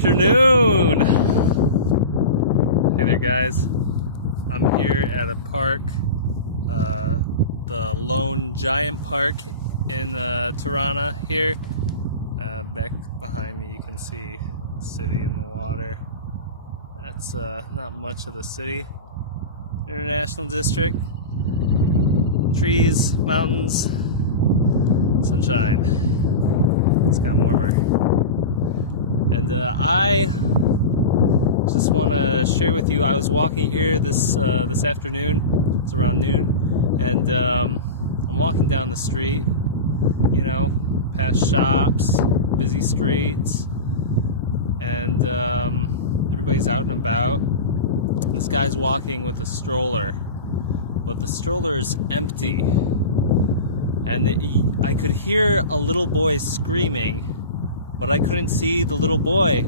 afternoon. Hey there, guys. I'm here at a park, the Lone Giant Park in Toronto here. Back behind me, you can see the city in the water. That's not much of the city. International District. Trees, mountains, sunshine. It's got warmer. And I just want to share with you, I was walking here this afternoon, it's around noon, and I'm walking down the street, past shops, busy streets, and everybody's out and about. This guy's walking with a stroller, but the stroller is empty, and I could hear a little boy screaming, but I couldn't see the little boy.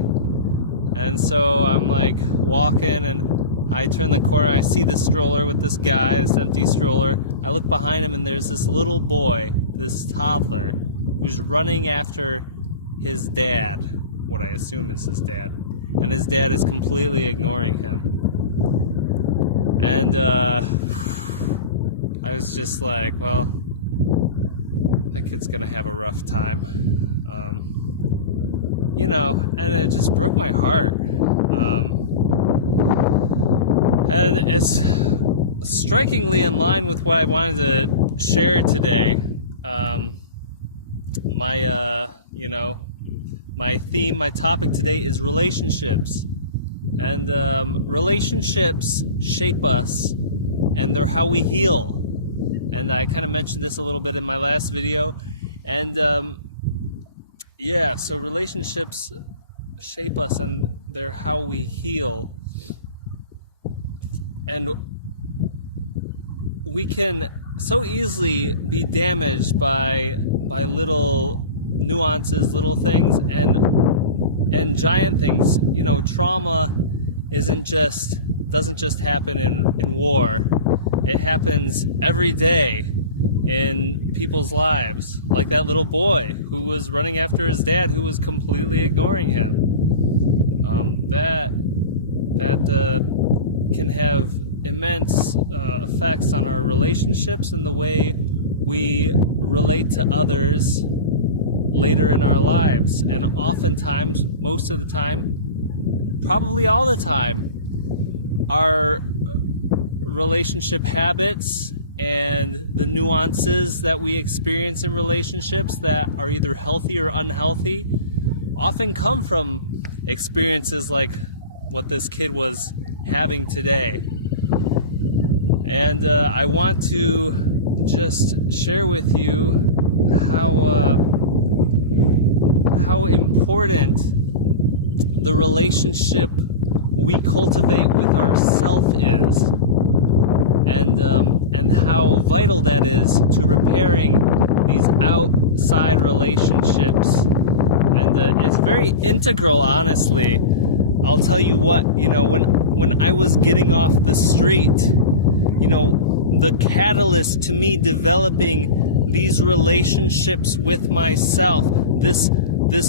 And so I'm like walking, and I turn the corner, I see the stroller with this guy, this empty stroller. I look behind him, and there's this little boy, this toddler, who's running after his dad, what I assume is his dad. And his dad is completely ignoring him. And I was just like, well, that kid's gonna have a rough time. And it just broke my heart. And it's strikingly in line with what I wanted to share today. My theme, my topic today is relationships. And relationships shape us, and they're how we heal. And I kind of mentioned this a little bit in my last video. And so relationships shape us, and they're how we heal. And we can so easily be damaged by little nuances, little things, and giant things. Trauma doesn't just happen in war. It happens every day in people's lives. Like that little boy who was running after his dad, who was completely ignoring him. That can have immense effects on our relationships and the way we relate to others later in our lives. And oftentimes, most of the time, probably all the time, our relationship habits and the nuances that we experience in relationships that are either healthy or unhealthy often come from experiences like what this kid was having today. And I want to just share with you how important the relationship we cultivate with ourselves is, and how vital that is to repairing these outside relationships. And it's very integral, honestly. I'll tell you what, when I was getting off the street, the catalyst to me developing these relationships with myself, this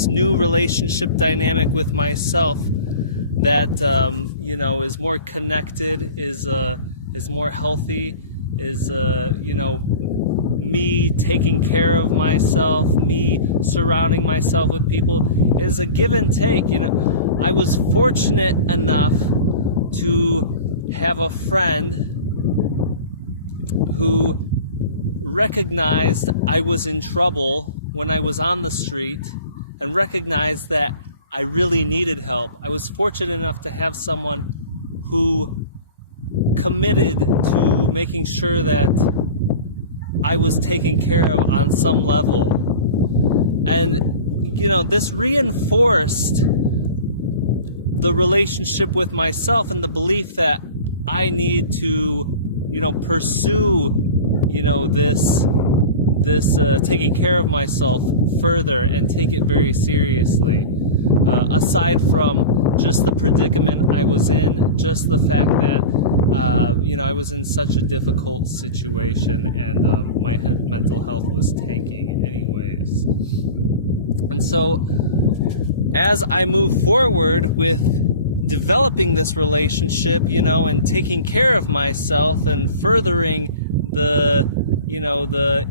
new relationship dynamic with myself that is more connected, is more healthy, is me taking care of myself, me surrounding myself with people. It's a give and take. I was fortunate enough to have a friend who recognized I was in trouble when I was on the street, and recognized that I really needed help. I was fortunate enough to have someone who committed to making sure that I was taken care of on some level. And, this reinforced the relationship with myself and the belief that I need to, pursue, this taking care of myself further and take it very seriously. Aside from just the predicament I was in, just the fact that, I was in such a difficult situation, and my mental health was tanking anyways. And so, as I move forward with developing this relationship, and taking care of myself and furthering the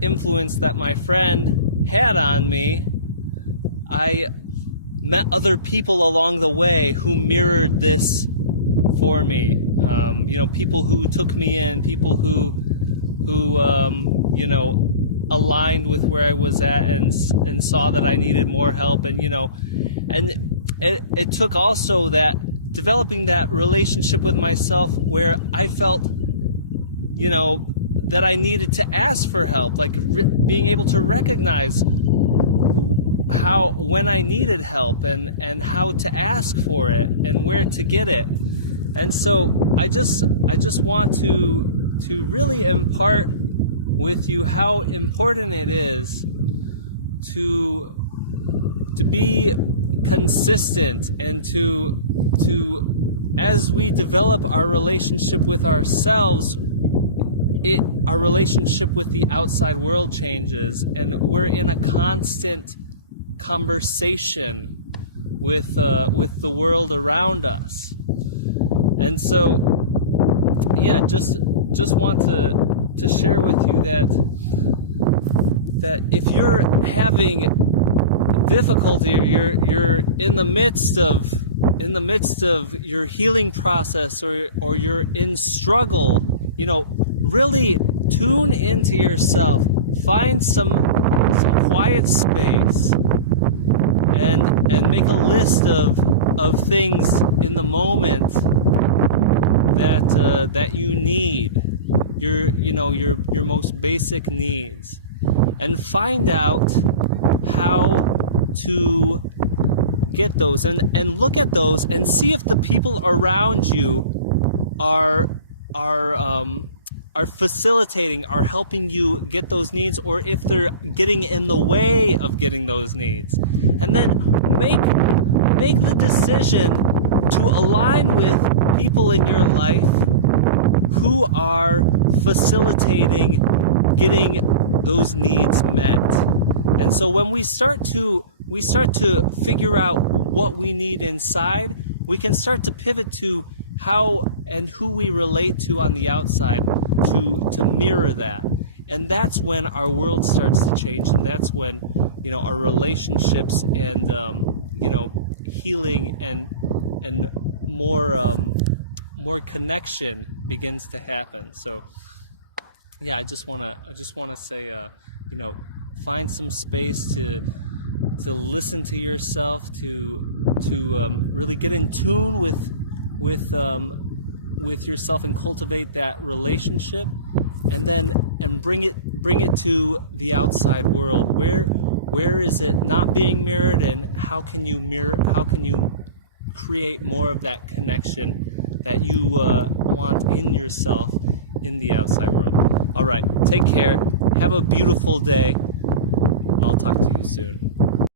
influence that my friend had on me, I met other people along the way who mirrored this for me. People who took me in, people who aligned with where I was at and saw that I needed more help, and it took also that developing that relationship with myself where I felt that I needed to ask for help, like being able to recognize when I needed help and how to ask for it and where to get it. And so I just want to really impart with you how important it is to be consistent and to as we develop our relationship with ourselves, our relationship with the outside world changes, and we're in a constant conversation with the world around us. And so, just want to share with you that if you're having difficulty, or you're in the midst of your healing process, or you're in struggle, really tune into yourself. Find some quiet space and make a list of things in the moment that you need, your most basic needs, and find out how to get those, and look at those and see if the people around you are facilitating, are helping you get those needs, or if they're getting in the way of getting those needs. And then make the decision to align with people in your life who are facilitating getting those needs met. And so when we start to figure out what we need inside, we can start to pivot to how and who we relate to on the outside to mirror that. And that's when our world starts to change, and that's when our relationships and healing and more connection begins to happen. So I just want to say find some space to listen to yourself, to really get in tune with yourself and cultivate that relationship, and bring it to the outside world. Where is it not being mirrored, and how can you create more of that connection that you want in yourself in the outside world? All right, take care. Have a beautiful day.